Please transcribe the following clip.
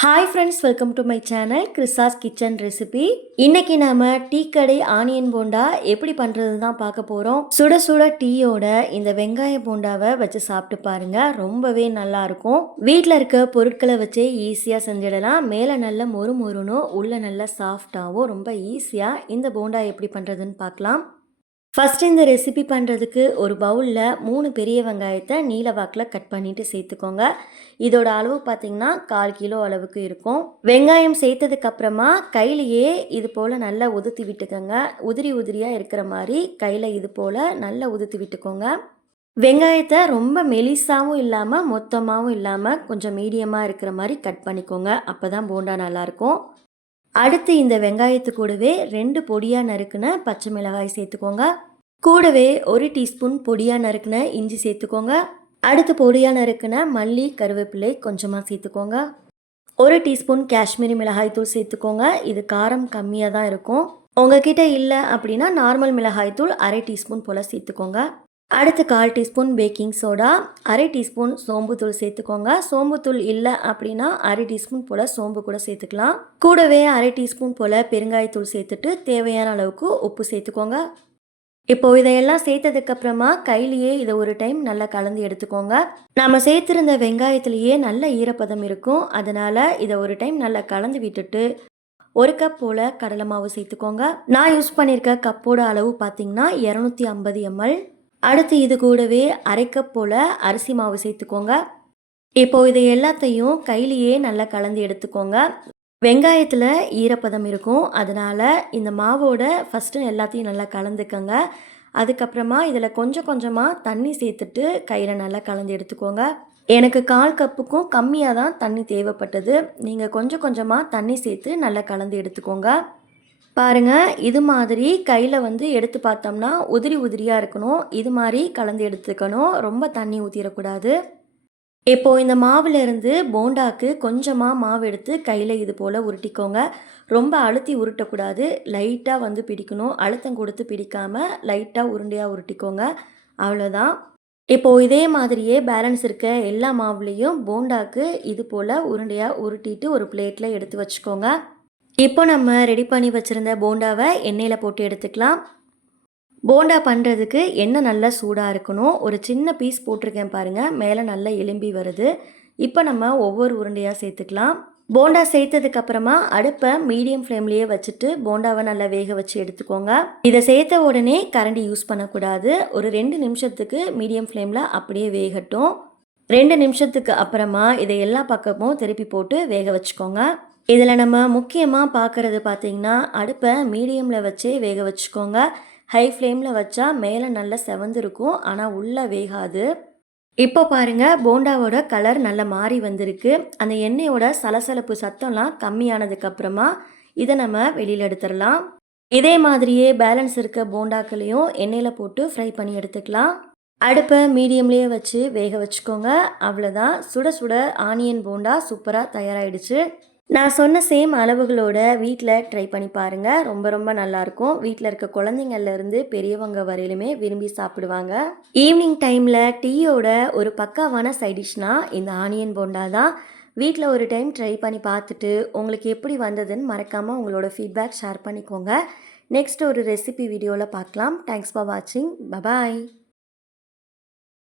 Hi friends welcome to my channel கிறிஸாஸ் kitchen recipe இன்னைக்கு நாம tea கடை ஆனியன் போண்டா எப்படி பண்ணுறது தான் பார்க்க போகிறோம் சுட சுட டீயோட இந்த வெங்காய போண்டாவை வச்சு சாப்பிட்டு பாருங்க ரொம்பவே நல்லா இருக்கும். வீட்டில் இருக்க பொருட்களை வச்சே ஈஸியாக செஞ்சிடலாம். மேலே நல்ல மொறு மொறுனும் உள்ள நல்ல சாஃப்டாகவும் ரொம்ப ஈஸியாக இந்த போண்டா எப்படி பண்ணுறதுன்னு பார்க்கலாம். ஃபஸ்ட்டு இந்த ரெசிபி பண்ணுறதுக்கு ஒரு பவுலில் மூணு பெரிய வெங்காயத்தை நீல வாக்கில் கட் பண்ணிவிட்டு சேர்த்துக்கோங்க. இதோட அளவு பார்த்திங்கன்னா கால் கிலோ அளவுக்கு இருக்கும். வெங்காயம் சேர்த்ததுக்கப்புறமா கையிலையே இது போல் நல்லா உதுத்தி விட்டுக்கோங்க. உதிரி உதிரியாக இருக்கிற மாதிரி கையில் இது போல் நல்லா உதுத்தி விட்டுக்கோங்க. வெங்காயத்தை ரொம்ப மெலிசாவும் இல்லாமல் மொத்தமாகவும் இல்லாமல் கொஞ்சம் மீடியமாக இருக்கிற மாதிரி கட் பண்ணிக்கோங்க. அப்போ தான் போண்டா நல்லாயிருக்கும் அடுத்து இந்த வெங்காயத்து கூடவே ரெண்டு பொடியாக நறுக்குன பச்சை மிளகாய் சேர்த்துக்கோங்க. கூடவே ஒரு டீஸ்பூன் பொடியாக நறுக்கின இஞ்சி சேர்த்துக்கோங்க. அடுத்து பொடியாக நறுக்குன மல்லி கருவேப்பிலை கொஞ்சமாக சேர்த்துக்கோங்க. ஒரு டீஸ்பூன் காஷ்மீரி மிளகாய் தூள் சேர்த்துக்கோங்க. இது காரம் கம்மியாக தான் இருக்கும். உங்ககிட்ட இல்லை அப்படின்னா நார்மல் மிளகாய் தூள் அரை டீஸ்பூன் போல் சேர்த்துக்கோங்க. அடுத்து கால் டீஸ்பூன் பேக்கிங் சோடா அரை டீஸ்பூன் சோம்புத்தூள் சேர்த்துக்கோங்க. சோம்புத்தூள் இல்லை அப்படின்னா அரை டீஸ்பூன் போல் சோம்பு கூட சேர்த்துக்கலாம். கூடவே அரை டீஸ்பூன் போல் பெருங்காயத்தூள் சேர்த்துட்டு தேவையான அளவுக்கு உப்பு சேர்த்துக்கோங்க. இப்போ இதையெல்லாம் சேர்த்ததுக்கப்புறமா கையிலேயே இதை ஒரு டைம் நல்லா கலந்து எடுத்துக்கோங்க. நம்ம சேர்த்துருந்த வெங்காயத்துலேயே நல்ல ஈரப்பதம் இருக்கும். அதனால் இதை ஒரு டைம் நல்லா கலந்து விட்டுட்டு ஒரு கப் போல் கடலை மாவு சேர்த்துக்கோங்க. நான் யூஸ் பண்ணியிருக்க கப்போட அளவு பார்த்தீங்கன்னா இரநூத்தி ஐம்பது எம்எல். அடுத்து இது கூடவே அரை கப் போல் அரிசி மாவு சேர்த்துக்கோங்க. இப்போ இதை எல்லாத்தையும் கையிலேயே நல்லா கலந்து எடுத்துக்கோங்க. வெங்காயத்தில் ஈரப்பதம் இருக்கும். அதனால் இந்த மாவோட ஃபஸ்ட்டு எல்லாத்தையும் நல்லா கலந்துக்கோங்க. அதுக்கப்புறமா இதில் கொஞ்சம் கொஞ்சமாக தண்ணி சேர்த்துட்டு கையில் நல்லா கலந்து எடுத்துக்கோங்க. எனக்கு கால் கப்புக்கும் கம்மியாக தான் தண்ணி தேவைப்பட்டது. நீங்கள் கொஞ்சம் கொஞ்சமாக தண்ணி சேர்த்து நல்லா கலந்து எடுத்துக்கோங்க. பாருங்கள் இது மாதிரி கையில் வந்து எடுத்து பார்த்தோம்னா உதிரி உதிரியாக இருக்கணும். இது மாதிரி கலந்து எடுத்துக்கணும். ரொம்ப தண்ணி ஊற்றிடக்கூடாது இப்போது இந்த மாவுலேருந்து போண்டாக்கு கொஞ்சமாக மாவு எடுத்து கையில் இது போல் உருட்டிக்கோங்க. ரொம்ப அழுத்தி உருட்டக்கூடாது. லைட்டாக வந்து பிடிக்கணும். அழுத்தம் கொடுத்து பிடிக்காமல் லைட்டாக உருண்டையாக உருட்டிக்கோங்க. அவ்வளோதான் இப்போது இதே மாதிரியே பேலன்ஸ் இருக்க எல்லா மாவுலேயும் போண்டாக்கு இது போல் உருண்டையாக உருட்டிட்டு ஒரு பிளேட்டில் எடுத்து வச்சுக்கோங்க. இப்போ நம்ம ரெடி பண்ணி வச்சுருந்த போண்டாவை எண்ணெயில் போட்டு எடுத்துக்கலாம். போண்டா பண்ணுறதுக்கு எண்ணெய் நல்லா சூடாக இருக்கணும்? ஒரு சின்ன பீஸ் போட்டிருக்கேன் பாருங்கள் மேலே நல்லா எலும்பி வருது. இப்போ நம்ம ஒவ்வொரு உருண்டையாக சேர்த்துக்கலாம். போண்டா சேர்த்ததுக்கப்புறமா அடுப்பை மீடியம் ஃப்ளேம்லேயே வச்சுட்டு போண்டாவை நல்லா வேக வச்சு எடுத்துக்கோங்க. இதை சேர்த்த உடனே கரண்டி யூஸ் பண்ணக்கூடாது. ஒரு ரெண்டு நிமிஷத்துக்கு மீடியம் ஃப்ளேமில் அப்படியே வேகட்டும். ரெண்டு நிமிஷத்துக்கு அப்புறமா இதை எல்லா பக்கமும் திருப்பி போட்டு வேக வச்சுக்கோங்க. இதில் நம்ம முக்கியமாக பார்க்குறது பார்த்திங்கன்னா அடுப்பை மீடியமில் வச்சே வேக வச்சுக்கோங்க. ஹை ஃப்ளேமில் வச்சா மேலே நல்லா செவந்திருக்கும் ஆனால் உள்ளே வேகாது. இப்போ பாருங்கள் போண்டாவோட கலர் நல்லா மாறி வந்திருக்கு. அந்த எண்ணெயோட சலசலப்பு சத்தம்லாம் கம்மியானதுக்கப்புறமா இதை நம்ம வெளியில் எடுத்துடலாம். இதே மாதிரியே பேலன்ஸ் இருக்க போண்டாக்களையும் எண்ணெயில் போட்டு ஃப்ரை பண்ணி எடுத்துக்கலாம். அடுப்பை மீடியம்லேயே வச்சு வேக வச்சுக்கோங்க. அவ்வளோதான் சுட சுட ஆனியன் போண்டா சூப்பராக தயாராகிடுச்சு நான் சொன்ன சேம் அளவுகளோட வீட்டில் ட்ரை பண்ணி பாருங்கள் ரொம்ப ரொம்ப நல்லாயிருக்கும் வீட்டில் இருக்க குழந்தைங்கள்லேருந்து பெரியவங்க வரையிலுமே விரும்பி சாப்பிடுவாங்க. ஈவினிங் டைமில் டீயோட ஒரு பக்காவான சைடிஷ்னா இந்த ஆனியன் போண்டா தான். வீட்டில் ஒரு டைம் ட்ரை பண்ணி பார்த்துட்டு உங்களுக்கு எப்படி வந்ததுன்னு மறக்காமல் உங்களோட ஃபீட்பேக் ஷேர் பண்ணிக்கோங்க. நெக்ஸ்ட் ஒரு ரெசிபி வீடியோவில் பார்க்கலாம். தேங்க்ஸ் ஃபார் வாட்சிங் பபாய்